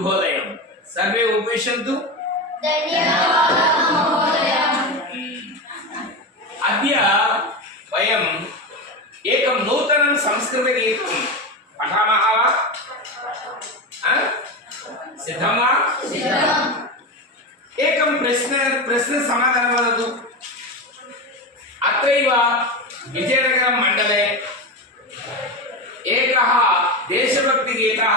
శుభోదయం సర్వే ఉపవిశంతు అద్య వయం ఏకం నూతనం సంస్కృతగీతం. పఠామः वा సిద్ధం वा ఏకం ప్రశ్న ప్రశ్న సమాధానం వదతు అత్రైవ విజయనగరం మండలే. एकः देशभक्तिगीतः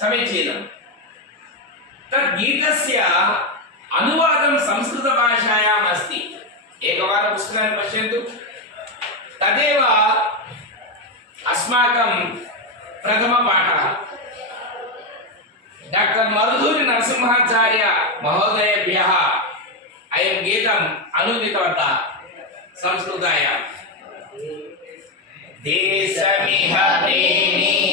సమీచీనం. తద్గీతస్య అనువాదం సంస్కృతభాషాయాम् अस्ति एकवारं पुस्तकाన్ని పశ్యంతు. తదేవ అస్మాకం प्रथमपाठः డాక్టర్ మరుధూరి నరసింహాచార్య మహోదయభ్య అయం గీతం అనుదితవంత సంస్కృతాయ. దేశమిహ దేని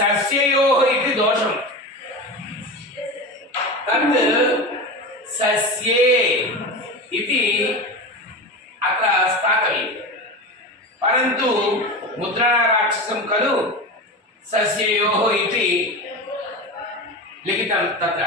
சசியோக இது தோஷம் தத் సస్యే ఇది అత్ర స్థాతవ్యం పరంతు ముద్రణ రాక్షసం ఖలు సస్యయో ఇది లిఖితం తత్ర.